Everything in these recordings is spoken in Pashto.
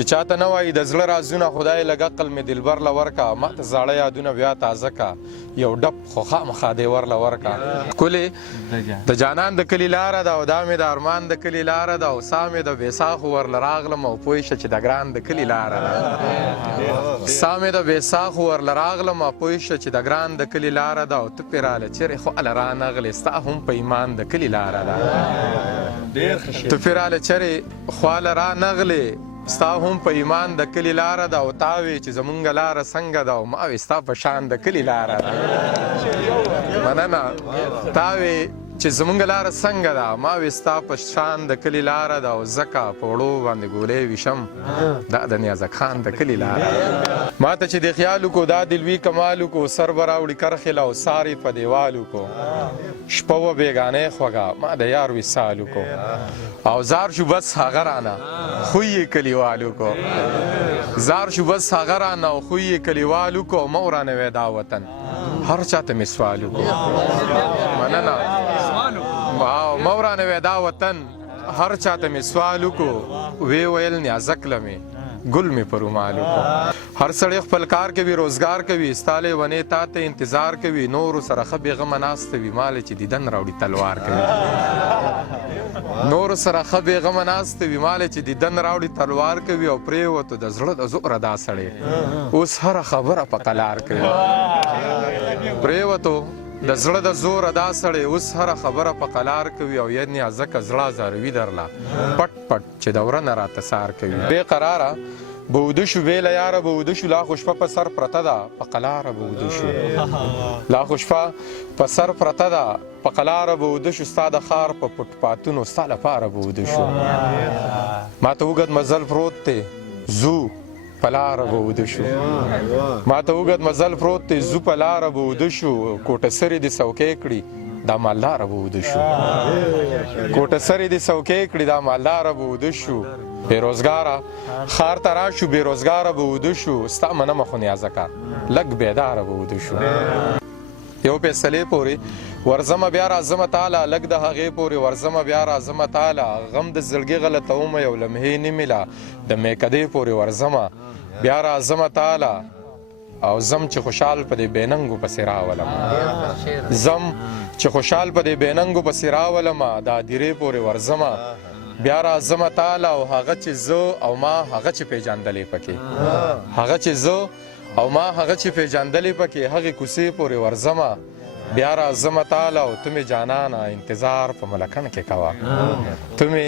چې چاته نه وایي د زړه رازونه خدای لږ عقل مې دلبر له ورکه ما ته زاړه یادونه بیا تازه کا یو ډب خو خامخا دې ورله ورکه ښکلې د جانان د کلي لاره ده او دا مې د ارمان د کلي لاره ده او سا مې د بېساخو ورله راغلم او پوه شه چې د ګران د کلي لاره ده سا مې د بېساخو ورله راغلم او پوه شه چې د ګران د کلي لاره ده او ته پرې راله چیرې خو هله رانغلې ستا هم په ایمان د کلي لاره ده ته پرې راله چیرې خو هله رانغلې ستا هم په ایمان د کلي لاره ده او تا وې چې زمونږ لاره څنګه ده او ما وې ستا په شان د کلي لاره ده مننه تا وې چې زمونږ لاره څنګه ده ما وې ستا په شان د کلي لاره ده او ځکه په وړو باندې ګولۍ ویشم دا د نیازک خان د کلي لاره ده ما ته چې د خیال وکړو دا د لوی کمال وکړو سر به راوړي کرخېله او ساري په دیوال وکړو شپه وه بېګانۍ خوږه ما د یار وصال وکړو او زار شو بس هغه رانه خوی یې کلیوال وکړو زار شو بس هغه رانه او خوی یې کلیوال وکړو مه ورانوی دا وطن هر چاته مې سوال وکړو مننه مه ورانوی دا وطن هر چاته مې سوال وکړو وی ویل نیازک لمې ګل مې په رومال وکړو هر سړی خپل کار کوي روزګار کوي ستا لیونې تا ته انتظار کوي نورو سره ښه بېغمه ناسته وي ماله چې دیدن راوړي تلوار کوي نورو سره ښه بېغمه ناسته وي ماله چې دیدن راوړي تلوار کوي او پرېوتو د زړه د زوره دا سړی اوس هره خبره په قلار کوي پرېوتو د زړه د زوره دا سړی اوس هره خبره په قلار کوي او ید نیازکه زړه زاروي درله پټ پټ چې د وره نه راته سار کوي بې قراره به اوده شو بېله یاره به اوده شو لا خو شپه په سر پرته ده په قلاره به اوده شو لا خو شپه په سر پرته ده په قلاره به اوده شو ستا د ښار په فوټپاتونو ستا لپاره به اوده شو ما ته اوږد مزل پروت دی زو په لاره به اوده شو ما ته اوږد مزل پروت دی زو په لاره به اوده شو کوټه سرې دې څوکۍ کړي دا مالداره به اوده شو کوټه سرې دې څوکۍ کړي دا مالداره به اوده شو بېروزګاره ښار ته راشو بېروزګاره به اوده شو ستا منمه خو نیازکه لږ بیداره به اوده شو یو فیصلې پورې ورځمه بیا راځمه تاله لږ د هغې پورې ورځمه بیا راځمه تاله غم د زړګي غلطومه یو لمحې نیمې له د میکدې پورې ورځمه بیا راځمه تاله او زم چې خوشحال په دې بېننګو پسې راولم زم چې خوشحال په دې بېننګو پسې راولم د هدیرې پورې ورځمه بیا راځمه تاله او هغه چې زه او ما هغه چې پېژندلې پکې هغه چې زه او ما هغه چې پېژندلې پکې هغې کوڅې پورې ورځمه بیا راځمه تاله او ته مې جانانه انتظار په ملکڼ کې کوه ته مې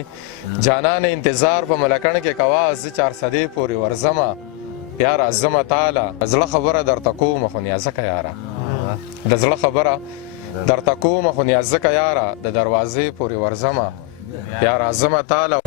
جانانه انتظار په ملکڼ کې کوه زه چارسدې پورې ورځمه بیا راځمه تاله د زړه خبره درته کومه خو نیازکه یاره د زړه خبره درته کومه خو نیازکه یاره د دروازې پورې ورځمه بیا راځمه تاله